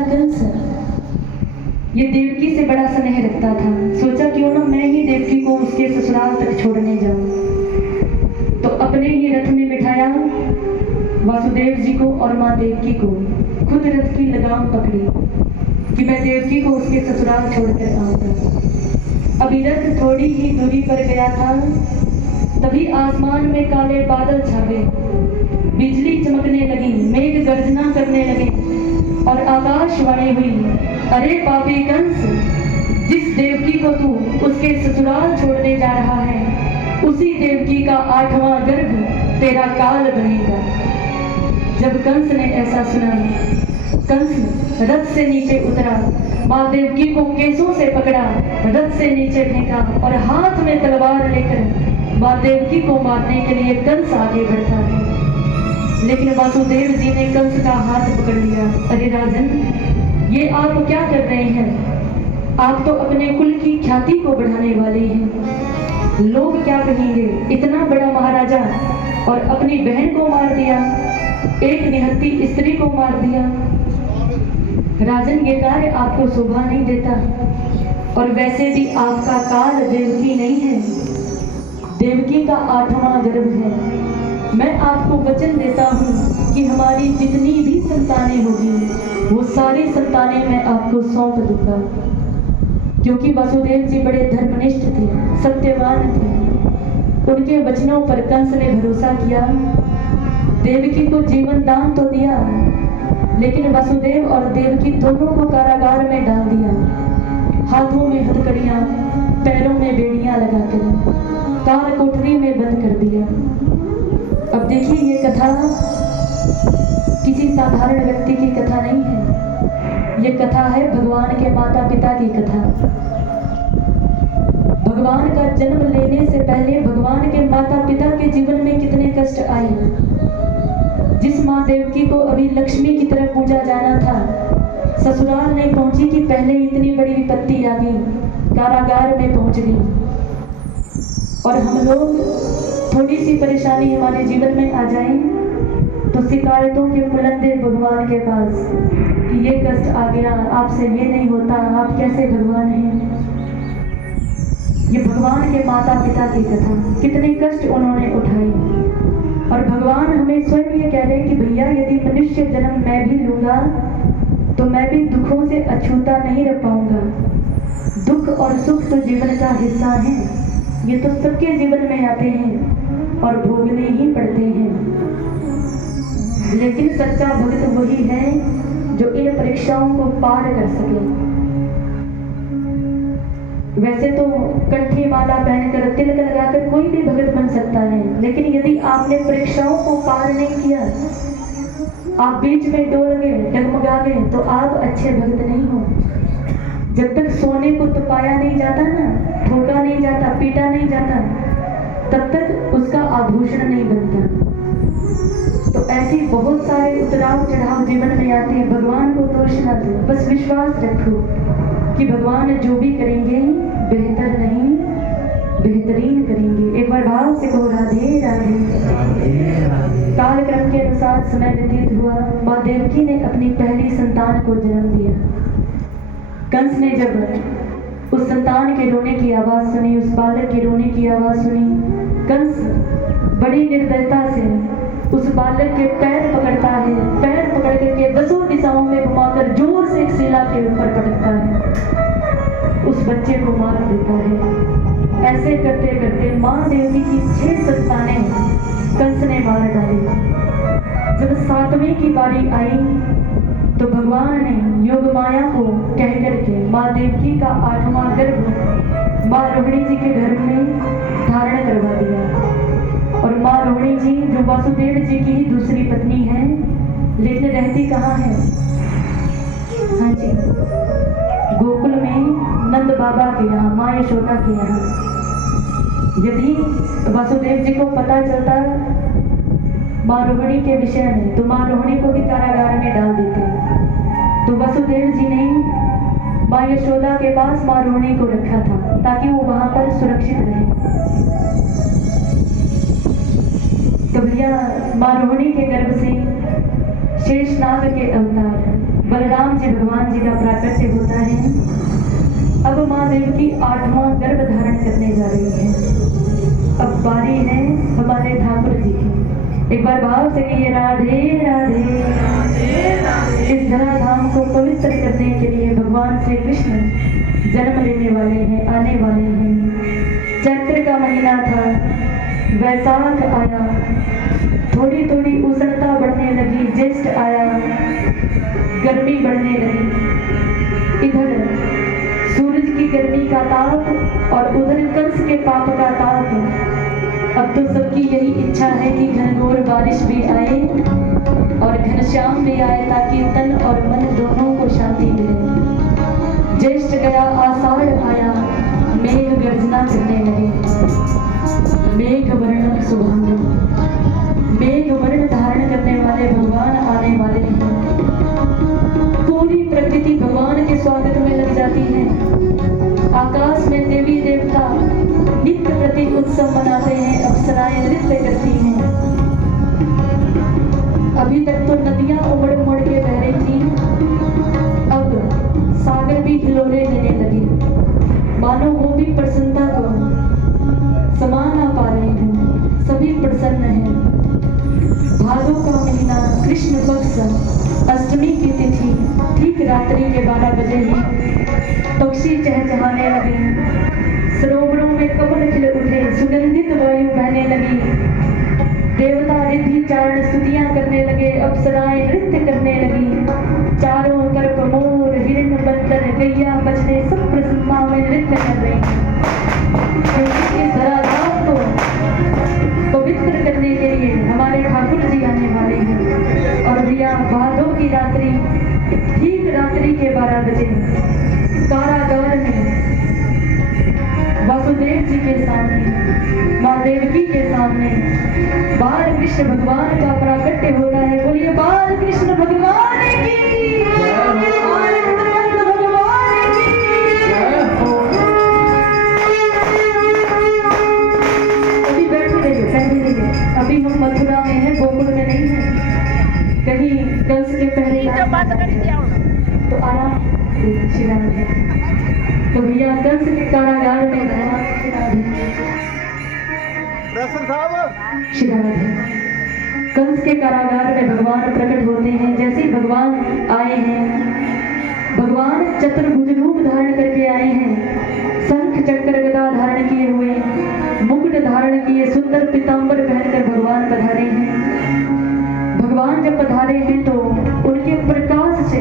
बेचारा कंस ये देवकी से बड़ा स्नेह रखता था। सोचा क्यों ना मैं ही देवकी को उसके ससुराल तक छोड़ने जाऊं। तो अपने ही रथ में बिठाया वासुदेव जी को और माँ देवकी को। खुद रथ की लगाम पकड़ी कि मैं देवकी को उसके ससुराल छोड़कर आऊंगा। अभी रथ थोड़ी ही दूरी पर गया था, तभी आसमान में काले बादल छा गए, बिजली चमकने लगी, मेघ गर्जना करने लगे और आकाशवाणी हुई, अरे पापी कंस, जिस देवकी को तू उसके ससुराल छोड़ने जा रहा है, उसी देवकी का 8वां गर्भ तेरा काल बनेगा। जब कंस ने ऐसा सुना, कंस रथ से नीचे उतरा, माँ देवकी को केसों से पकड़ा, रथ से नीचे फेंका और हाथ में तलवार लेकर माँ देवकी को मारने के लिए कंस आगे बढ़ता है। लेकिन वासुदेव जी ने कंस का हाथ पकड़ लिया। अरे राजन, ये आप क्या कर रहे हैं? आप तो अपने कुल की ख्याति को बढ़ाने वाले हैं। लोग क्या कहेंगे? इतना बड़ा महाराजा और अपनी बहन को मार दिया, एक निहत्ती स्त्री को मार दिया। राजन, ये कार्य आपको शोभा नहीं देता, और वैसे भी आपका काल देवकी नहीं है, देवकी का 8वां गर्भ है। मैं आपको वचन देता हूँ कि हमारी जितनी भी संतानें होगी वो सारी संतानें मैं आपको सौंप दूंगा। क्योंकि वासुदेव जी बड़े धर्मनिष्ठ थे, सत्यवान थे। उनके वचनों पर कंस ने भरोसा किया, देवकी को जीवन दान तो दिया, लेकिन वासुदेव और देवकी दोनों को कारागार में डाल दिया। हाथों में हथकड़ियां, पैरों में बेड़ियां लगाकर काल कोठरी में बंद कर दिया। अब देखिए, ये कथा किसी साधारण व्यक्ति की कथा नहीं है, ये कथा है भगवान के माता पिता की कथा। भगवान का जन्म लेने से पहले भगवान के माता पिता के जीवन में कितने कष्ट आए। जिस माँ देवकी को अभी लक्ष्मी की तरह पूजा जाना था, ससुराल नहीं पहुंची कि पहले इतनी बड़ी विपत्ति आ गई, कारागार में पहुंच गई। और हम लोग थोड़ी सी परेशानी हमारे जीवन में आ जाए तो शिकायतों के बुलंदे भगवान के पास कि ये कष्ट आ गया, आपसे ये नहीं होता, आप कैसे भगवान हैं। ये भगवान के माता पिता की कथा, कितने कष्ट उन्होंने उठाए। और भगवान हमें स्वयं ये कह रहे हैं कि भैया, यदि मनुष्य जन्म मैं भी लूंगा तो मैं भी दुखों से अछूता नहीं रह पाऊंगा। दुख और सुख तो जीवन का हिस्सा है, ये तो सबके जीवन में आते हैं और भोगने ही पड़ते हैं। लेकिन सच्चा भक्त वही है जो इन परीक्षाओं को पार कर सके। वैसे तो कंठी माला पहनकर, तिलक लगाकर कोई भी भगत बन सकता है, लेकिन यदि आपने परीक्षाओं को पार नहीं किया, आप बीच में डोल गए, डगमगा गए, तो आप अच्छे भक्त नहीं हो। जब तक सोने को तपाया नहीं जाता ना, ठोका नहीं जाता, पीटा नहीं जाता, तब तक उसका आभूषण नहीं बनता। तो ऐसी बहुत सारे उतराव चढ़ाव जीवन में आते हैं। भगवान को दोष ना दो, बस विश्वास रखो कि भगवान जो भी करेंगे बेहतर नहीं बेहतरीन करेंगे। एक बार भाव से कहो राधे राधे। काल क्रम के अनुसार समय व्यतीत हुआ, माँ देवकी ने अपनी पहली संतान को जन्म दिया। कंस ने जब उस संतान के रोने की आवाज सुनी, उस बालक के रोने की आवाज सुनी, कंस बड़ी निर्दयता से उस बालक के पैर पकड़ता है, पैर पकड़ करके 10 दिशाओं में घुमाकर जोर से एक शिला के ऊपर पटकता है, उस बच्चे को मार देता है। ऐसे करते करते माँ देवकी की 6 संतानें कंस ने मार डाली। जब 7वें की बारी आई तो भगवान ने योग माया को कह करके माँ देवकी का 8वां गर्भ माँ रोहिणी जी के घर में धारण करवा दिया। और माँ रोहिणी जी जो वासुदेव जी की ही दूसरी पत्नी है, लेकिन रहती कहाँ है? हाँ जी, गोकुल में नंद बाबा के यहाँ, माँ यशोदा के यहाँ। यदि वासुदेव जी को पता चलता माँ रोहिणी के विषय में, तो माँ रोहिणी को भी कारागार में डाल देते। तो वासुदेव जी ने माँ यशोदा के पास माँ रोहिणी को रखा था ताकि वो वहां पर सुरक्षित रहे। तो भैया, माँ रोहिणी के गर्भ से शेषनाग के अवतार बलराम जी भगवान जी का प्राकट्य होता है। अब माँ देवकी 8वां गर्भ धारण करने जा रही है। अब बारी है हमारे ठाकुर जी की। एक बार भाव से कहिए राधे राधे। इस धराधाम को पवित्र करने के लिए भगवान श्री कृष्ण जन्म लेने वाले हैं, आने वाले हैं। चैत्र का महीना था, वैशाख आया, थोड़ी थोड़ी उष्णता बढ़ने लगी, ज्येष्ठ आया, गर्मी बढ़ने लगी। इधर सूरज की गर्मी का ताप और उधर कंस के पाप का ताप। अब तो सबकी यही इच्छा है कि घनघोर बारिश भी आए और घनश्याम भी आए, ताकि तन और मन दोनों को शांति मिले। ज्येष्ठ गया, आषाढ़ आया, मेघ गर्जना करने लगे। मेघ वर्ण सुगंध, मेघ वर्ण धारण करने वाले भगवान आने वाले हैं। पूरी प्रकृति भगवान के स्वागत में लग जाती है। आकाश में देवी देवता नित्य प्रति उत्सव मनाते हैं, अप्सराएं नृत्य करती हैं। अभी तक तो नदियां उमड़ उमड़ के बह रही थी, अब सागर भी हिलोरे लेने लगे। मानो वो भी प्रसन्नता को समा ना पा रहे हैं, सभी प्रसन्न हैं। भादों का महीना, कृष्ण पक्ष, अष्टमी की तिथि, ठीक रात्रि के 12 बजे ही पक्षी चहचहाने लगे, सरोवरों में कमल खिल उठे, सुगंधित वायु बहने लगी, देवता रिद्धि चारण स्तुतियां करने लगे, अप्सराएं नृत्य करने लगी। चारों तरफ मोर, हिरण, बंदर, गैया, बछड़े सब प्रसन्नता में नृत्य कर रहे हैं। इस धराधाम को पवित्र करने के लिए हमारे ठाकुर जी आने वाले हैं। और भैया भादों की रात्रि, ठीक रात्रि के 12 बजे कारागार में वासुदेव जी के सामने, माँ देवकी के सामने बाल कृष्ण भगवान का प्राकट्य हो रहा है। बोलिए बाल कृष्ण भगवान की, बाल कृष्ण भगवान की। अभी बैठे रहिए, अभी हम मथुरा में हैं, गोकुल में नहीं है। कहीं कंस के पहले तो आराम है। तो भैया कंस के कारागार में कंस के कारागार में भगवान प्रकट होते हैं। जैसे ही भगवान आए हैं, भगवान चतुर्भुज रूप धारण करके आए हैं। शंख चक्र गदा धारण किए हुए, मुकुट धारण किए, सुंदर पीतांबर पहनकर भगवान पधारे हैं। भगवान जब पधारे हैं तो उनके प्रकाश से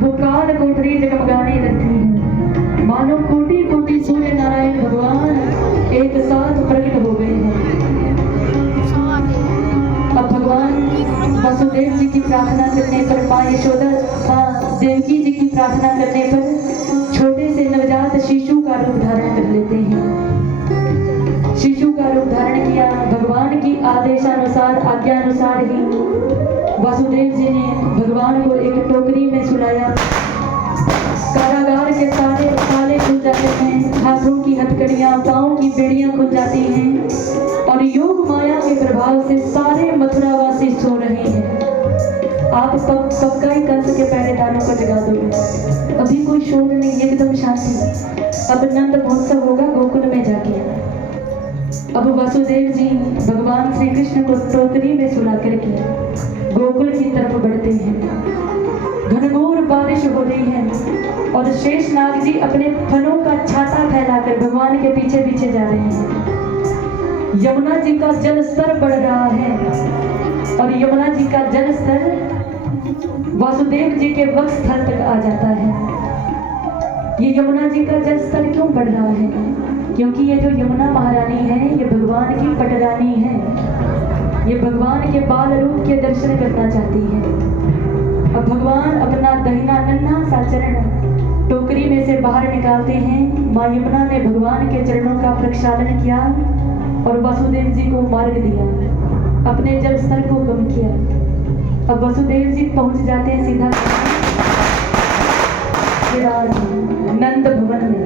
वो काल कोठरी जगमगाने लगती है। मानो कोटि कोटि सूर्य नारायण भगवान एक साथ प्रकट हो गए हैं। अब भगवान वासुदेव जी की प्रार्थना करने पर, माँ यशोदा, माँ देवकी जी की प्रार्थना करने पर छोटे से नवजात शिशु का रूप धारण कर लेते हैं। शिशु का रूप धारण किया। भगवान की आदेशानुसार, आज्ञानुसार ही वासुदेव जी ने भगवान को एक टोकरी में सुलाया। कारागार के सारे ताले खुल जाते हैं, हाथों की हथकड़ियां, पांव की बेड़ियां खुल जाती हैं और योग माया के प्रभाव से सारे मथुरावासी सो रहे हैं। आप पक्का ही कंस के पहरेदारों को जगा दोगे। अभी कोई शोर नहीं, एकदम शांति। अब नंद महोत्सव होगा गोकुल में जाके। अब वासुदेव जी भगवान श्री कृष्ण को टोकरी में सुला करके गोकुल की तरफ बढ़ते हैं। घनघोर बारिश हो रही है और शेषनाग जी अपने फलों का छाता फैलाकर भगवान के पीछे पीछे जा रहे हैं। यमुना जी का जल स्तर बढ़ रहा है और यमुना जी का जल स्तर वासुदेव जी के वक्षस्थल तक आ जाता है। ये यमुना जी का जल स्तर क्यों बढ़ रहा है? क्योंकि ये जो यमुना महारानी है, ये भगवान की पटरानी है। ये भगवान के बाल रूप के दर्शन करना चाहती है। अब भगवान अपना दहिना नन्हा सा चरण टोकरी में से बाहर निकालते हैं। माँ यमुना ने भगवान के चरणों का प्रक्षालन किया और वासुदेव जी को मार्ग दिया, अपने जल स्तर को कम किया। अब वासुदेव जी पहुंच जाते हैं सीधा नंद भवन में,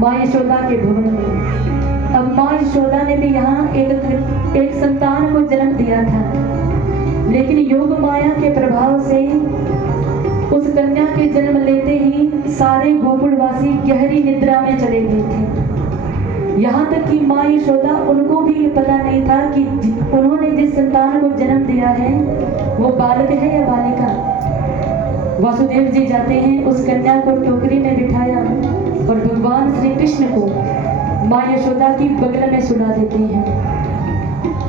माँ यशोदा के भवन में। अब माँ यशोदा ने भी यहाँ एक संतान को जन्म दिया था, लेकिन योग माया के प्रभाव से उस कन्या के जन्म लेते ही सारे गोकुलवासी गहरी निद्रा में चले गए थे। यहाँ तक कि माँ यशोदा, उनको भी ये पता नहीं था कि उन्होंने जिस संतान को जन्म दिया है वो बालक है या बालिका। वासुदेव जी जाते हैं, उस कन्या को टोकरी में बिठाया और भगवान श्री कृष्ण को माँ यशोदा की बगल में सुला देती हैं।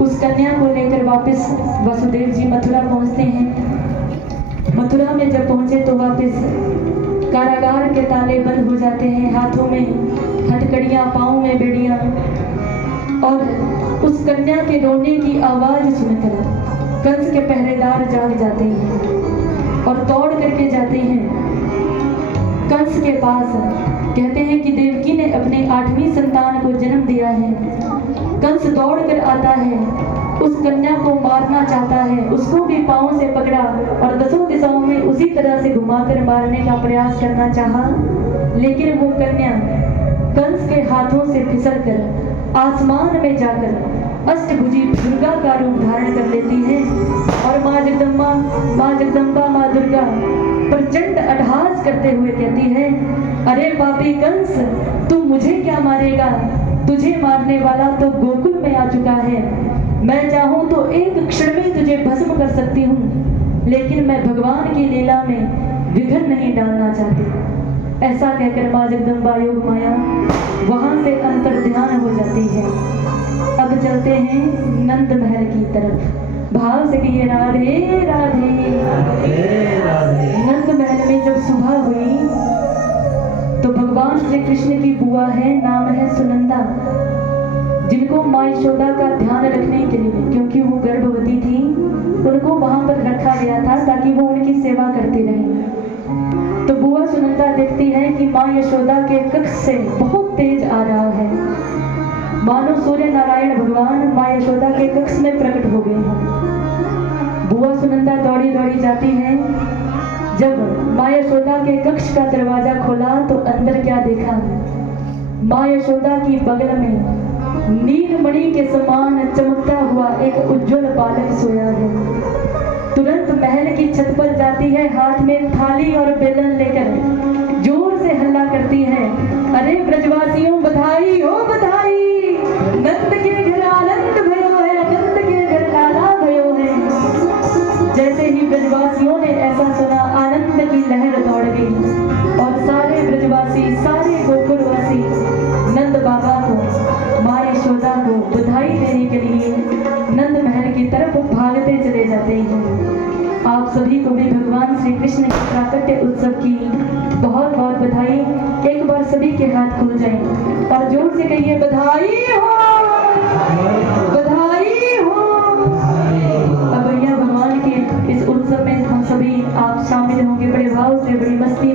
उस कन्या को लेकर वापस वासुदेव जी मथुरा पहुंचते हैं। मथुरा में जब पहुंचे तो वापस कारागार के ताले बंद हो जाते हैं, हाथों में हथकड़ियां, पाँव में बेड़ियां, और उस कन्या के रोने की आवाज सुनकर कंस के पहरेदार जाग जाते हैं और दौड़ करके जाते हैं कंस के पास। कहते हैं कि देवकी ने अपने 8वीं संतान को जन्म दिया है। कंस दौड़ कर आता है, उस कन्या को मारना चाहता है, उसको भी पांव से पकड़ा और 10 दिशाओं में उसी तरह से घुमाकर मारने का प्रयास करना चाहा, लेकिन वो कन्या कंस के हाथों से फिसलकर आसमान में जाकर अष्टभुजी दुर्गा का रूप धारण कर लेती है और माँ जगदम्बा माँ दुर्गा प्रचंड अट्टहास करते हुए कहती है, अरे पापी कंस, तू मुझे क्या मारेगा? तुझे मारने वाला तो गोकुल में आ चुका है। मैं चाहूं तो एक क्षण में तुझे भस्म कर सकती हूँ, लेकिन मैं भगवान की लीला में विघ्न नहीं डालना चाहती। ऐसा कहकर माँ जगदम्बा योग माया वहां से अंतर ध्यान हो जाती है। अब चलते हैं नंद महल की तरफ। भाव से कहिए राधे राधे राधे। नंद महल में जब सुबह हुई तो भगवान श्री कृष्ण की बुआ है, नाम है सुनंदा, जिनको माँ यशोदा का ध्यान रखने के लिए, क्योंकि वो गर्भवती थी, उनको वहां पर रखा गया था ताकि वो उनकी सेवा करती रहे। तो बुआ सुनंदा देखती है कि माँ यशोदा के कक्ष से बहुत तेज आ रहा है, मानो सूर्य नारायण भगवान माँ यशोदा के कक्ष में प्रकट हो गए हैं। बुआ सुनंदा दौड़ी दौड़ी जाती है। जब माँ यशोदा के कक्ष का दरवाजा खोला तो अंदर क्या देखा? माँ यशोदा की बगल में नीलमणि के समान चमकता हुआ एक उज्जवल बालक सोया है। तुरंत महल की छत पर जाती है, हाथ में थाली और बेलन लेकर जोर से हल्ला करती है, अरे ब्रजवासियों बधाई हो बधाई, नंद के घर आनंद भयो है, नंद के घर लाला भयो है। जैसे ही ब्रजवासियों ने ऐसा सुना, आनंद की लहर दौड़ गई और सारे ब्रजवासी, सारे गोकुलवासी नंद बाबा को, माँ यशोदा को बधाई देने के लिए नंद महल की तरफ भागते चले जाते हैं। आप सभी को भी भगवान श्री कृष्ण के प्राकट्य उत्सव की बहुत बहुत बधाई। एक बार सभी के हाथ खुल जाएं और जोर से कहिए बधाई हो, बधाई हो। अब भैया भगवान के इस उत्सव में हम सभी आप शामिल होंगे, बड़े भाव से, बड़ी मस्ती